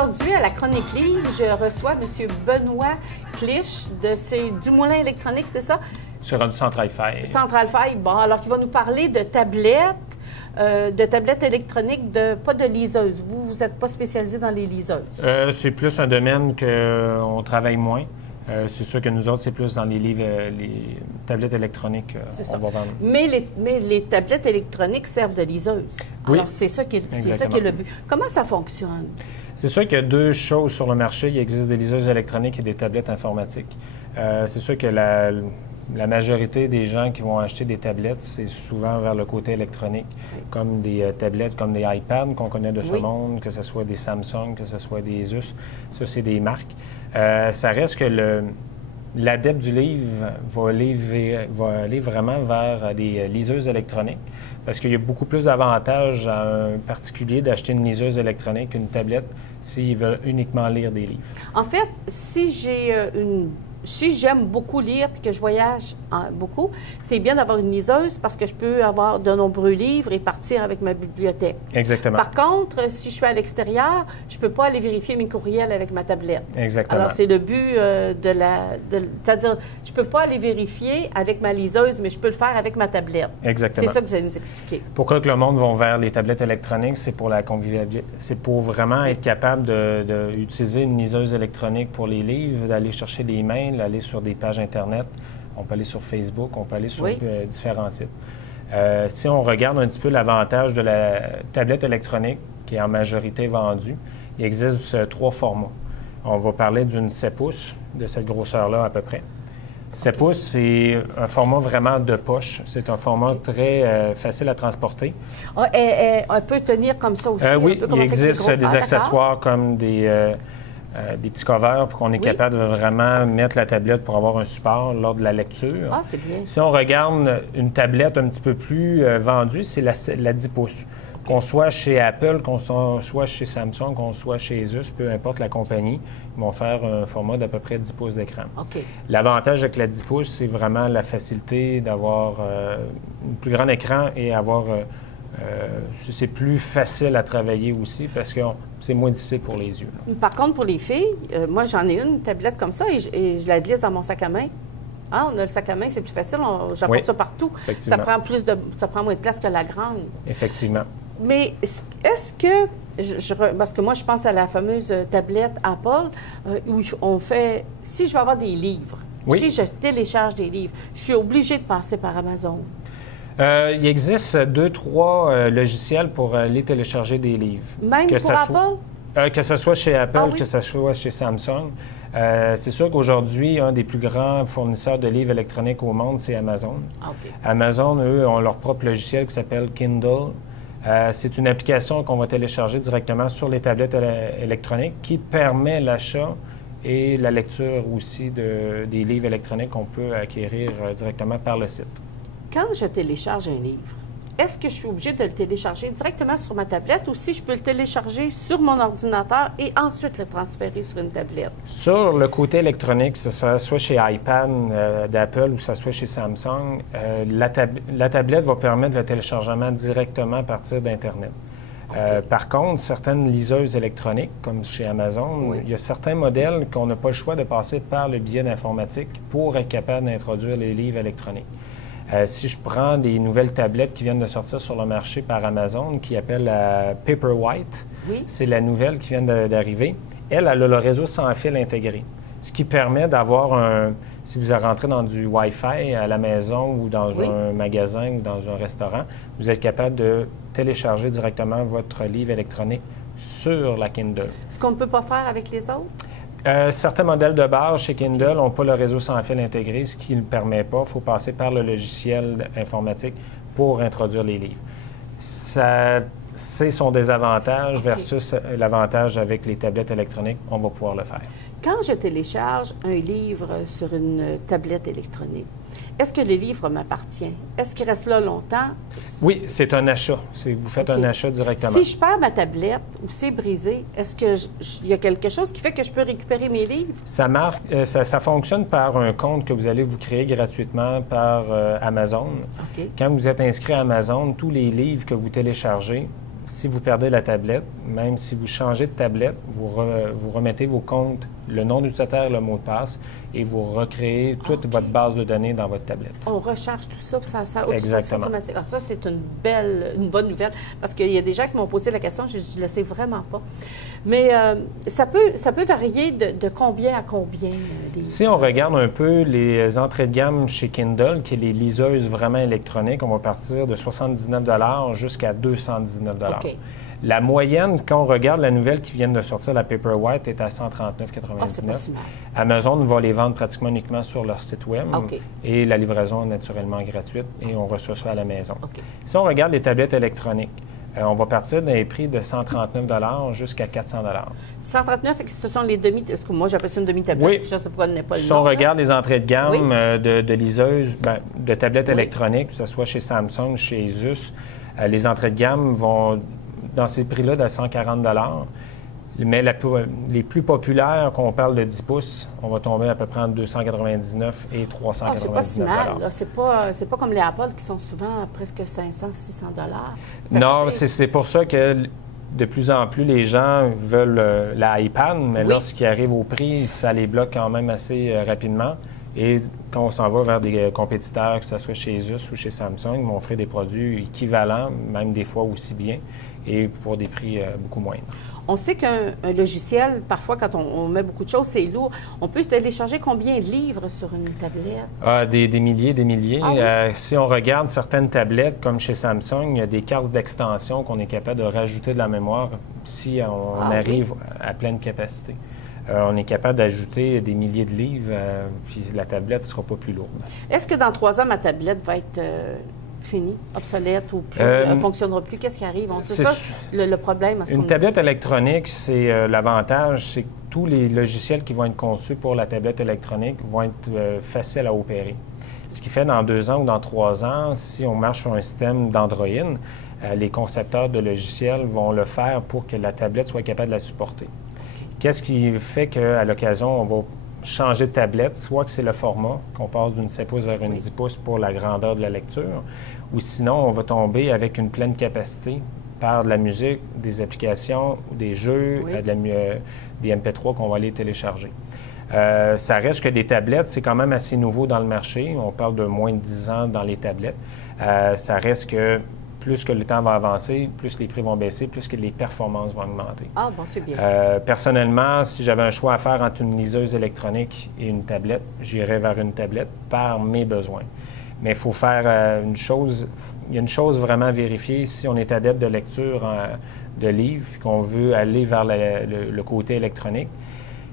Aujourd'hui, à la Chronique Livre, je reçois M. Benoît Clich du Moulin électronique, c'est ça? Sur du Centrale-Faille. Centrale-Faille, bon, alors qui va nous parler de tablettes électroniques, pas de liseuses. Vous n'êtes pas spécialisé dans les liseuses? C'est plus un domaine qu'on travaille moins. C'est sûr que nous autres, c'est plus dans les livres, les tablettes électroniques qu'on va vendre. Mais les tablettes électroniques servent de liseuses. Oui. Alors, c'est ça qui est le but. Comment ça fonctionne? C'est sûr qu'il y a deux choses sur le marché. Il existe des liseuses électroniques et des tablettes informatiques. C'est sûr que la majorité des gens qui vont acheter des tablettes, c'est souvent vers le côté électronique, comme des tablettes, comme des iPads qu'on connaît de ce monde, que ce soit des Samsung, que ce soit des Asus. Ça, c'est des marques. Ça reste que l'adepte du livre va aller vraiment vers des liseuses électroniques parce qu'il y a beaucoup plus d'avantages à un particulier d'acheter une liseuse électronique qu'une tablette s'il veut uniquement lire des livres. En fait, si j'aime beaucoup lire et que je voyage beaucoup, c'est bien d'avoir une liseuse parce que je peux avoir de nombreux livres et partir avec ma bibliothèque. Exactement. Par contre, si je suis à l'extérieur, je ne peux pas aller vérifier mes courriels avec ma tablette. Exactement. Alors, c'est le but c'est-à-dire, je ne peux pas aller vérifier avec ma liseuse, mais je peux le faire avec ma tablette. Exactement. C'est ça que vous allez nous expliquer. Pourquoi que le monde va vers les tablettes électroniques? C'est pour la convivialité. C'est pour vraiment être capable d'utiliser une liseuse électronique pour les livres, d'aller chercher des mails, aller sur des pages Internet. On peut aller sur Facebook, on peut aller sur différents sites. Si on regarde un petit peu l'avantage de la tablette électronique, qui est en majorité vendue, il existe 3 formats. On va parler d'une 7 pouces, de cette grosseur-là à peu près. 7 pouces, c'est un format vraiment de poche. C'est un format très facile à transporter. Elle peut tenir comme ça aussi? Oui, il existe des accessoires comme des petits covers pour qu'on est capable de vraiment mettre la tablette pour avoir un support lors de la lecture. Ah, c'est bien. Si on regarde une tablette un petit peu plus vendue, c'est la 10 pouces. Qu'on soit chez Apple, qu'on soit chez Samsung, qu'on soit chez Asus, peu importe la compagnie, ils vont faire un format d'à peu près 10 pouces d'écran. OK. L'avantage avec la 10 pouces, c'est vraiment la facilité d'avoir un plus grand écran et avoir... c'est plus facile à travailler aussi parce que c'est moins difficile pour les yeux. Par contre, pour les filles, moi, j'en ai une tablette comme ça et je la glisse dans mon sac à main. Ah, on a le sac à main, c'est plus facile, j'apporte ça partout. Ça prend moins de place que la grande. Effectivement. Mais est-ce que, parce que moi, je pense à la fameuse tablette Apple, où on fait, si je veux avoir des livres, si je télécharge des livres, je suis obligée de passer par Amazon. Il existe 2-3 logiciels pour aller télécharger des livres. Même pour Apple? Que ce soit chez Apple, que ce soit chez Samsung. C'est sûr qu'aujourd'hui, un des plus grands fournisseurs de livres électroniques au monde, c'est Amazon. Okay. Amazon, eux, ont leur propre logiciel qui s'appelle Kindle. C'est une application qu'on va télécharger directement sur les tablettes électroniques qui permet l'achat et la lecture aussi des livres électroniques qu'on peut acquérir directement par le site. Quand je télécharge un livre, est-ce que je suis obligée de le télécharger directement sur ma tablette ou si je peux le télécharger sur mon ordinateur et ensuite le transférer sur une tablette? Sur le côté électronique, que ce soit chez iPad d'Apple ou que ce soit chez Samsung, la tablette va permettre le téléchargement directement à partir d'Internet. Okay. Par contre, certaines liseuses électroniques, comme chez Amazon, il y a certains modèles qu'on n'a pas le choix de passer par le biais d'informatique pour être capable d'introduire les livres électroniques. Si je prends des nouvelles tablettes qui viennent de sortir sur le marché par Amazon, qui appelle la Paperwhite, c'est la nouvelle qui vient d'arriver, elle a le réseau sans fil intégré, ce qui permet d'avoir si vous rentrez dans du Wi-Fi à la maison ou dans un magasin ou dans un restaurant, vous êtes capable de télécharger directement votre livre électronique sur la Kindle. Ce qu'on ne peut pas faire avec les autres? Certains modèles de base chez Kindle n'ont pas le réseau sans fil intégré, ce qui ne le permet pas. Il faut passer par le logiciel informatique pour introduire les livres. C'est son désavantage versus l'avantage avec les tablettes électroniques. On va pouvoir le faire. Quand je télécharge un livre sur une tablette électronique, est-ce que le livre m'appartient? Est-ce qu'il reste là longtemps? Oui, c'est un achat. Vous faites un achat directement. Si je perds ma tablette ou c'est brisé, est-ce qu'il y a quelque chose qui fait que je peux récupérer mes livres? Ça fonctionne par un compte que vous allez vous créer gratuitement par Amazon. Quand vous êtes inscrit à Amazon, tous les livres que vous téléchargez, si vous perdez la tablette, même si vous changez de tablette, vous remettez vos comptes, le nom d'utilisateur et le mot de passe, et vous recréez toute votre base de données dans votre tablette. On recharge tout ça, ça Exactement. automatique. Alors ça, c'est une bonne nouvelle, parce qu'il y a des gens qui m'ont posé la question, je ne le sais vraiment pas. Mais ça peut varier de combien à combien? Si on regarde un peu les entrées de gamme chez Kindle, qui est les liseuses vraiment électroniques, on va partir de 79 $ jusqu'à 219 $. Okay. La moyenne, quand on regarde la nouvelle qui vient de sortir, la Paperwhite, est à 139,99 $. Si Amazon va les vendre pratiquement uniquement sur leur site web. Okay. Et la livraison est naturellement gratuite et on reçoit ça à la maison. Okay. Si on regarde les tablettes électroniques, on va partir d'un prix de 139 $ jusqu'à 400 $. 139, ce sont les demi... Parce que moi, j'appelle ça une demi-tablette. Oui. Je ne sais pourquoi elle n'est pas le Si nom. on regarde les entrées de gamme Oui. de liseuses, de tablettes électroniques, que ce soit chez Samsung, chez Asus, les entrées de gamme vont dans ces prix-là de 140 $. Mais les plus populaires, quand on parle de 10 pouces, on va tomber à peu près entre 299 et 399 c'est pas si mal. C'est pas comme les Apple qui sont souvent à presque 500, 600 $. Non, c'est pour ça que de plus en plus, les gens veulent l'iPad, mais lorsqu'ils arrivent au prix, ça les bloque quand même assez rapidement. Et quand on s'en va vers des compétiteurs, que ce soit chez Asus ou chez Samsung, ils vont offrir des produits équivalents, même des fois aussi bien, et pour des prix beaucoup moindres. On sait qu'un logiciel, parfois, quand on met beaucoup de choses, c'est lourd. On peut télécharger combien de livres sur une tablette? Des milliers, des milliers. Ah oui? Si on regarde certaines tablettes, comme chez Samsung, il y a des cartes d'extension qu'on est capable de rajouter de la mémoire si on arrive à pleine capacité. On est capable d'ajouter des milliers de livres, puis la tablette ne sera pas plus lourde. Est-ce que dans 3 ans, ma tablette va être finie, obsolète ou ne fonctionnera plus? Qu'est-ce qui arrive? C'est ça le problème. Une tablette électronique, c'est l'avantage, c'est que tous les logiciels qui vont être conçus pour la tablette électronique vont être faciles à opérer. Ce qui fait dans 2 ans ou dans 3 ans, si on marche sur un système d'Android, les concepteurs de logiciels vont le faire pour que la tablette soit capable de la supporter. Qu'est-ce qui fait qu'à l'occasion, on va changer de tablette, soit que c'est le format, qu'on passe d'une 7 pouces vers une 10 pouces pour la grandeur de la lecture, ou sinon, on va tomber avec une pleine capacité par de la musique, des applications, des jeux, des MP3 qu'on va aller télécharger. Ça reste que des tablettes, c'est quand même assez nouveau dans le marché. On parle de moins de 10 ans dans les tablettes. Ça reste que plus que le temps va avancer, plus les prix vont baisser, plus que les performances vont augmenter. Ah, bon, c'est bien. Personnellement, si j'avais un choix à faire entre une liseuse électronique et une tablette, j'irais vers une tablette par mes besoins. Mais il faut faire une chose, il y a une chose vraiment à vérifier si on est adepte de lecture de livres et qu'on veut aller vers le côté électronique,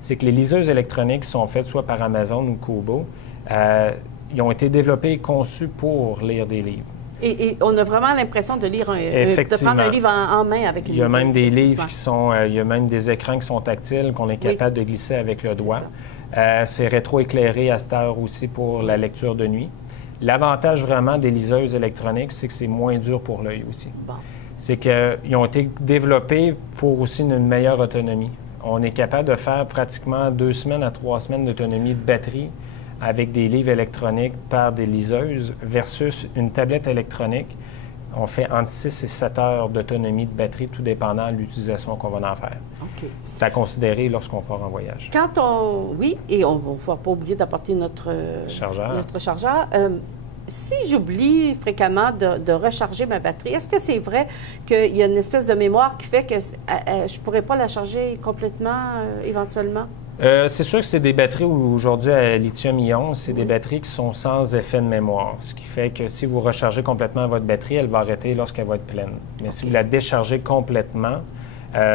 c'est que les liseuses électroniques sont faites soit par Amazon ou Kobo. Ils ont été développés et conçus pour lire des livres. Et on a vraiment l'impression de lire de prendre un livre en main avec une liseuse. Il y a même des livres qui sont, il y a même des écrans qui sont tactiles, qu'on est capable de glisser avec le doigt. C'est rétroéclairé à cette heure aussi pour la lecture de nuit. L'avantage vraiment des liseuses électroniques, c'est que c'est moins dur pour l'œil aussi. Bon. C'est qu'ils ont été développés pour aussi une meilleure autonomie. On est capable de faire pratiquement 2 semaines à 3 semaines d'autonomie de batterie avec des livres électroniques par des liseuses versus une tablette électronique. On fait entre 6 et 7 heures d'autonomie de batterie, tout dépendant de l'utilisation qu'on va en faire. Okay. C'est à considérer lorsqu'on part en voyage. Oui, et on ne va pas oublier d'apporter notre chargeur. Si j'oublie fréquemment de recharger ma batterie, est-ce que c'est vrai qu'il y a une espèce de mémoire qui fait que je ne pourrais pas la charger complètement éventuellement? C'est sûr que c'est des batteries aujourd'hui à lithium-ion, c'est des batteries qui sont sans effet de mémoire, ce qui fait que si vous rechargez complètement votre batterie, elle va arrêter lorsqu'elle va être pleine. Mais si vous la déchargez complètement,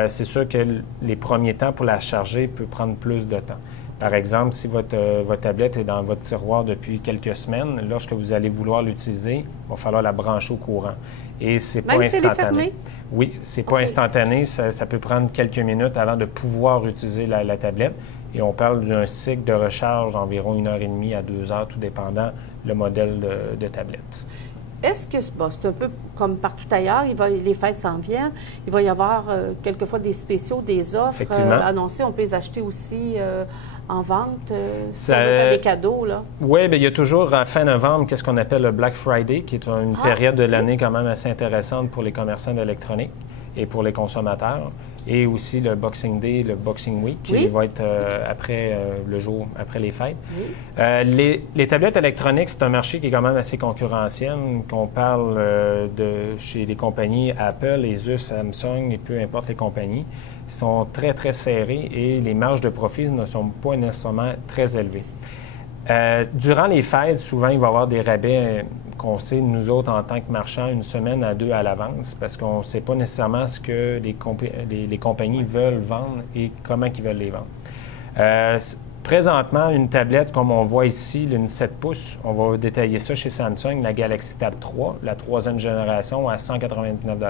c'est sûr que les premiers temps pour la charger peut prendre plus de temps. Par exemple, si votre tablette est dans votre tiroir depuis quelques semaines, lorsque vous allez vouloir l'utiliser, il va falloir la brancher au courant. Et c'est pas instantané. Oui, c'est pas instantané. Ça peut prendre quelques minutes avant de pouvoir utiliser la tablette. Et on parle d'un cycle de recharge d'environ 1h30 à 2 heures, tout dépendant le modèle de tablette. Est-ce que c'est un peu comme partout ailleurs, les fêtes s'en viennent, il va y avoir quelquefois des spéciaux, des offres annoncées, on peut les acheter aussi en vente, si on veut faire des cadeaux, là? Oui, bien, il y a toujours, à fin novembre, qu'est-ce qu'on appelle le Black Friday, qui est une période de l'année quand même assez intéressante pour les commerçants d'électronique. et pour les consommateurs. Et aussi le Boxing Day, le Boxing Week, qui va être après le jour, après les fêtes. Oui. Les tablettes électroniques, c'est un marché qui est quand même assez concurrentiel. Qu'on parle de chez les compagnies Apple, Asus, Samsung, et peu importe les compagnies, sont très, très serrés et les marges de profit ne sont pas nécessairement très élevées. Durant les fêtes, souvent, il va y avoir des rabais qu'on sait, nous autres, en tant que marchands, 1 semaine à 2 à l'avance, parce qu'on ne sait pas nécessairement ce que les compagnies veulent vendre et comment ils veulent les vendre. Présentement, une tablette, comme on voit ici, une 7 pouces, on va détailler ça chez Samsung, la Galaxy Tab 3, la 3e génération, à 199 $.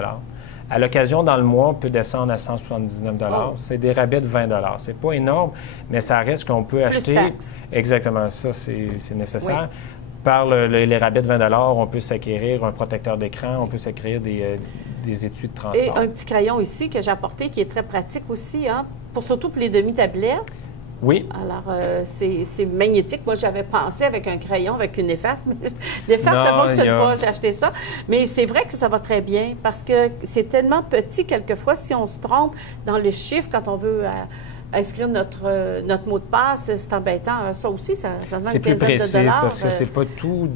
À l'occasion, dans le mois, on peut descendre à 179 $. Oh. C'est des rabais de 20 $. C'est pas énorme, mais ça reste qu'on peut acheter... Taxe. Exactement, ça, c'est nécessaire. Oui. Par les rabais de 20 $, on peut s'acquérir un protecteur d'écran, on peut s'acquérir des étuis de transport. Et un petit crayon ici que j'ai apporté, qui est très pratique aussi, hein, surtout pour les demi-tablettes. Oui. Alors, c'est magnétique. Moi, j'avais pensé avec un crayon, avec une efface, mais l'efface, ça ne fonctionne pas. J'ai acheté ça. Mais c'est vrai que ça va très bien parce que c'est tellement petit, quelquefois, si on se trompe dans le chiffre, quand on veut inscrire notre mot de passe, c'est embêtant. Ça aussi, ça demande une quinzaine de dollars. C'est plus précis parce que c'est pas tout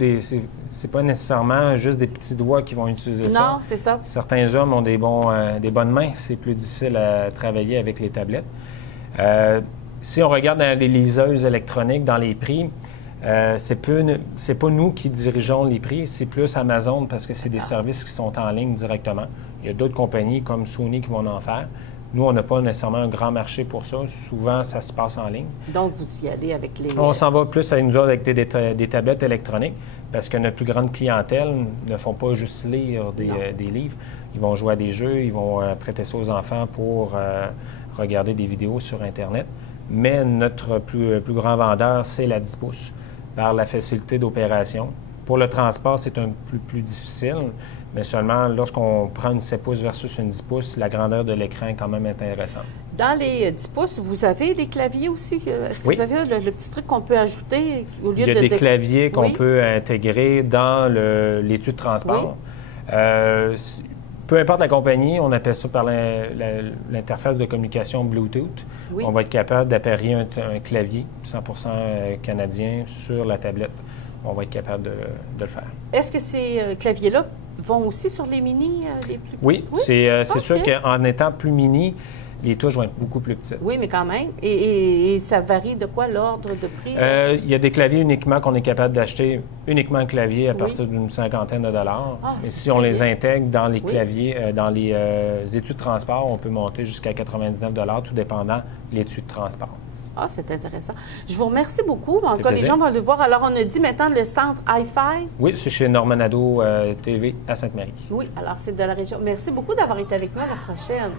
c'est pas nécessairement juste des petits doigts qui vont utiliser ça. Non, c'est ça. Certains hommes ont des bonnes mains. C'est plus difficile à travailler avec les tablettes. Si on regarde dans les liseuses électroniques, dans les prix, c'est pas nous qui dirigeons les prix, c'est plus Amazon parce que c'est des services qui sont en ligne directement. Il y a d'autres compagnies comme Sony qui vont en faire. Nous, on n'a pas nécessairement un grand marché pour ça. Souvent, ça se passe en ligne. Donc, vous y allez avec les... On s'en va plus avec nous autres avec des tablettes électroniques parce que notre plus grande clientèle ne font pas juste lire des livres. Ils vont jouer à des jeux, ils vont prêter ça aux enfants pour regarder des vidéos sur Internet. Mais notre plus grand vendeur, c'est la 10 pouces, par la facilité d'opération. Pour le transport, c'est un peu plus difficile, mais seulement lorsqu'on prend une 7 pouces versus une 10 pouces, la grandeur de l'écran est quand même intéressante. Dans les 10 pouces, vous avez les claviers aussi? Est-ce que vous avez le petit truc qu'on peut ajouter au lieu de... Il y a des claviers qu'on peut intégrer dans l'étui de transport. Oui. Peu importe la compagnie, on appelle ça par l'interface de communication Bluetooth. Oui. On va être capable d'appairer un clavier 100% canadien sur la tablette. On va être capable de le faire. Est-ce que ces claviers-là vont aussi sur les mini, les plus petits? Oui, c'est sûr qu'en étant plus mini, les touches vont être beaucoup plus petites. Oui, mais quand même. Et ça varie de quoi l'ordre de prix? Il y a des claviers uniquement qu'on est capable d'acheter uniquement un clavier à partir d'une cinquantaine de dollars. Ah, et si on les intègre dans les claviers, dans les étuis de transport, on peut monter jusqu'à 99 $, tout dépendant l'étui de transport. Ah, c'est intéressant. Je vous remercie beaucoup. En tout cas, les gens vont le voir. Alors, on a dit maintenant le centre Hi-Fi. Oui, c'est chez Norman Nadeau TV à Sainte-Marie. Oui, alors c'est de la région. Merci beaucoup d'avoir été avec nous. À la prochaine.